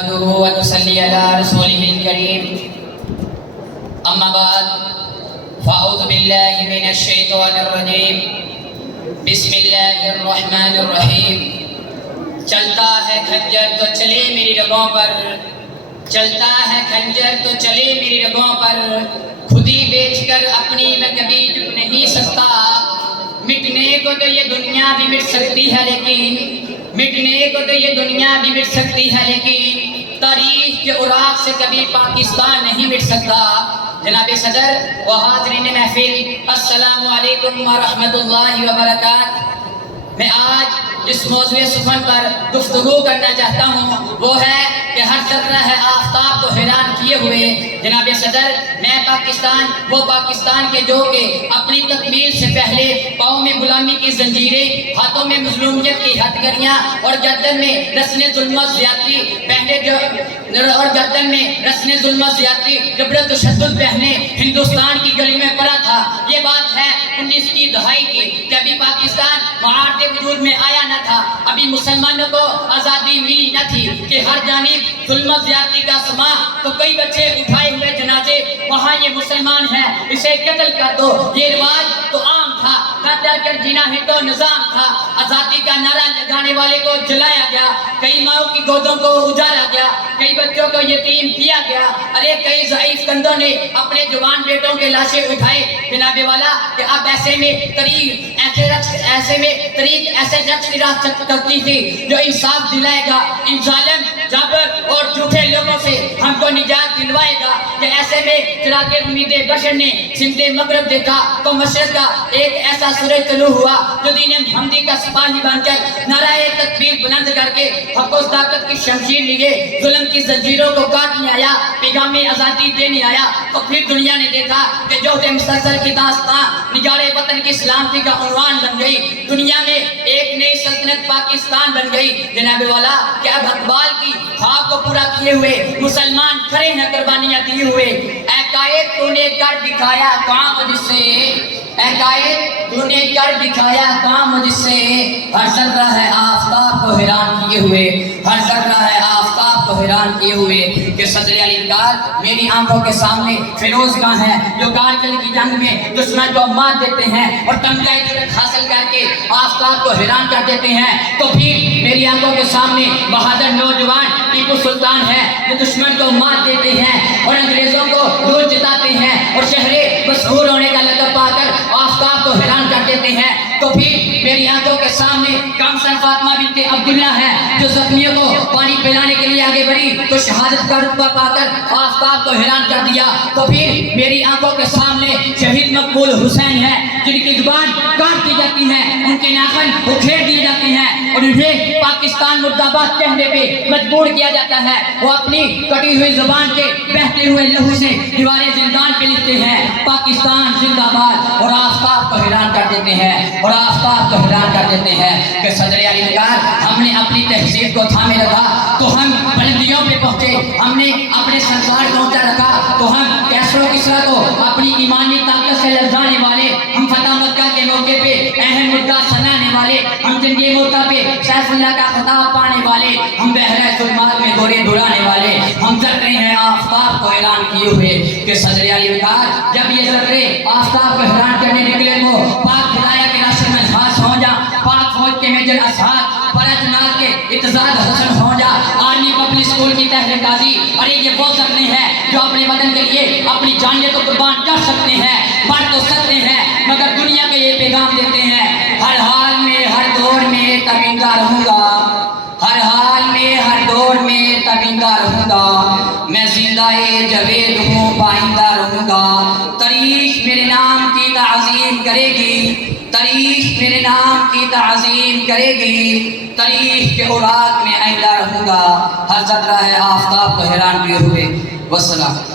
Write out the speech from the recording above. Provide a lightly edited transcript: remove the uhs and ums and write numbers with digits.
نحمده ونصلي على رسوله الكريم اما بعد فاعوذ بالله من الشیطان الرجیم بسم اللہ الرحمن الرحیم چلتا ہے خنجر تو چلے میری رگوں پر چلتا ہے خنجر تو چلے میری رگوں پر خود ہی بیچ کر اپنی میں کبھی جھک نہیں سکتا مٹنے کو تو یہ دنیا بھی مٹ سکتی ہے لیکن مٹنے کو تو یہ دنیا بھی مٹ سکتی ہے لیکن تاریخ کے اوراق سے کبھی پاکستان نہیں مٹ سکتا۔ جناب صدر و حاضرین محفل السلام علیکم ورحمۃ اللہ وبرکاتہ۔ میں آج اس موضوع سخن پر گفتگو کرنا چاہتا ہوں، وہ ہے کہ ہر ذرہ ہے آفتاب کو حیران کیے ہوئے۔ جناب صدر، میں پاکستان وہ پاکستان کے جو کہ اپنی تکمیل سے پہلے پاؤں میں غلامی کی زنجیریں، ہاتھوں میں مظلومیت کی ہتھکڑیاں اور گردن میں رسن ظلم و زیادتی جبر و تشدد پہنے ہندوستان کی گلی میں پڑا تھا۔ یہ بات ہے 19 دہائی کی کہ ابھی پاکستان معارض وجود میں آیا نہ تھا، ابھی مسلمانوں کو آزادی ملی نہ تھی کہ ہر جانب ظلم و زیادتی کا سما، تو کئی بچے اٹھائے ہوئے جنازے، وہاں یہ مسلمان ہے اسے قتل کر دو، یہ رواج تو عام تھا، قتل کر جینا ہے تو نظام تھا۔ آزادی کا نعرہ لگانے والے کو جلایا گیا، کئی ماؤں کی گودوں کو اجاڑا گیا، کئی بچوں کو یتیم کیا گیا، ارے کئی ضعیف کندھوں نے اپنے جوان بیٹوں کے لاشیں اٹھائے۔ جناب والا کہ اب ایسے میں طریق ایسے رقص کی راہ چلتی تھی جو انصاف دلائے گا، ان ظالم جابر اور جھوٹے لوگوں سے ہم کو نجات دلوائے گا۔ کہ ایسے میں چراغ امید بشر نے سمت مغرب دیکھا تو مشرق کا ایک ایسا سورج طلوع ہوا جو دین محمدی کا سپاہی بن کر نعرہ تکبیر بلند کر کے حق و طاقت کی شمشیر لیے ظلم کی زنجیروں کو کاٹنے آیا، پیغام آزادی دینے آیا۔ تو پھر دنیا نے دیکھا کہ جوہد مسلسل کی داستان نگارے وطن کی سلامتی کا عنوان بن گئی، دنیا میں ایک نئی سلطنت پاکستان بن گئی۔ جناب والا کہ اب اقبال کی خواب کو پورا کیے ہوئے مسلمان کھڑے ہیں قربانیاں دیے ہوئے۔ اے قائد تو نے کر دکھایا کام مجھ سے، اے قائد تو نے کر دکھایا کام مجھ سے، ہر ذرہ ہے آفتاب کو حیران کیے ہوئے، ہر ذرہ ہے آفتاب کو حیران کیے ہوئے۔ کہ صدر علی کار میری آنکھوں کے سامنے فیروز گاہ ہے جو کارگل کی جنگ میں دشمن کو مات دیتے ہیں اور تمغہ جرأت حاصل کر کے آفتاب کو حیران کر دیتے ہیں۔ تو پھر میری آنکھوں کے سامنے بہادر نوجوان ٹیپو سلطان ہے جو دشمن کو مات دیتے ہیں اور انگریزوں کو دور جتاتے ہیں اور شہر مسحور ہونے کا لقب پا کر آفتاب کو حیران کر دیتے ہیں۔ تو پھر میری آنکھوں کے سامنے کمثر فاطمہ بنت عبداللہ ہے جو زخمیوں کو پانی پلانے کے لیے آگے بڑھی تو شہادت کا رتبہ پا کر آفتاب کو حیران کر دیا۔ تو پھر میری آنکھوں کے سامنے شہید مقبول حسین ہے جن کی زبان کاٹ دی جاتی ہے، ان کے ناخن اکھیڑ دیے جاتے ہیں اور انہیں پاکستان مرد آباد کہنے پہ مجبور کیا جاتا ہے۔ وہ اپنی کٹی ہوئی زبان کے بہتے ہوئے لہو سے دیواریں زندان پہ لکھتے ہیں پاکستان زندہ باد، اور آفتاب کو حیران کر دیتے ہیں اور آفتاب کو حیران کر دیتے ہیں۔ کہ صدر علی نگار ہم نے اپنی تہذیب کو تھامے رکھا تو ہم بلندیوں پہ پہنچے، ہم نے اپنے سنسار کو اونچا رکھا تو ہم کیسرو کسرا کو اپنی ایمانی طاقت سے لرزانے والے، ہم فتح مکہ کے موقع پہ اہم مدعا سنانے والے، ہم جنگی موتا پہ سیف اللہ کا خطاب پانے والے، ہم بحرہ ظلمات میں دورے دھڑانے والے، ہم ذرے ہیں آفتاب کو حیران کیے ہوئے۔ کہ صدر علی نگار جب یہ ذرے آفتاب کو حیران کرنے نکلے وہ پاک ہدایہ کے راشد میں خاص ہو جا، پاک فوج کے میجر اسحاق فرج ناز کے اتزاد حسن ہو جا، آرمی پبلک اسکول کی تحریک قاضی، ارے یہ وہ ذرے ہیں جو اپنے وطن کے لیے اپنی جانیں تو قربان کر سکتے ہیں، مر تو سکتے ہیں مگر دنیا کو یہ پیغام دیتے ہیں ہر حال میں ہر دور میں تابندہ رہوں گا، ہر حال میں ہر دور میں تابندہ رہوں گا، میں زندہ جاوید ہوں پائندہ رہوں گا، تاریخ میرے نام کی تعظیم کرے گی، تاریخ میرے نام کی تعظیم کرے گی، تاریخ کے اوراق میں آئندہ رہوں گا، ہر ذرہ ہے آفتاب کو حیران کیے ہوئے۔ والسلام۔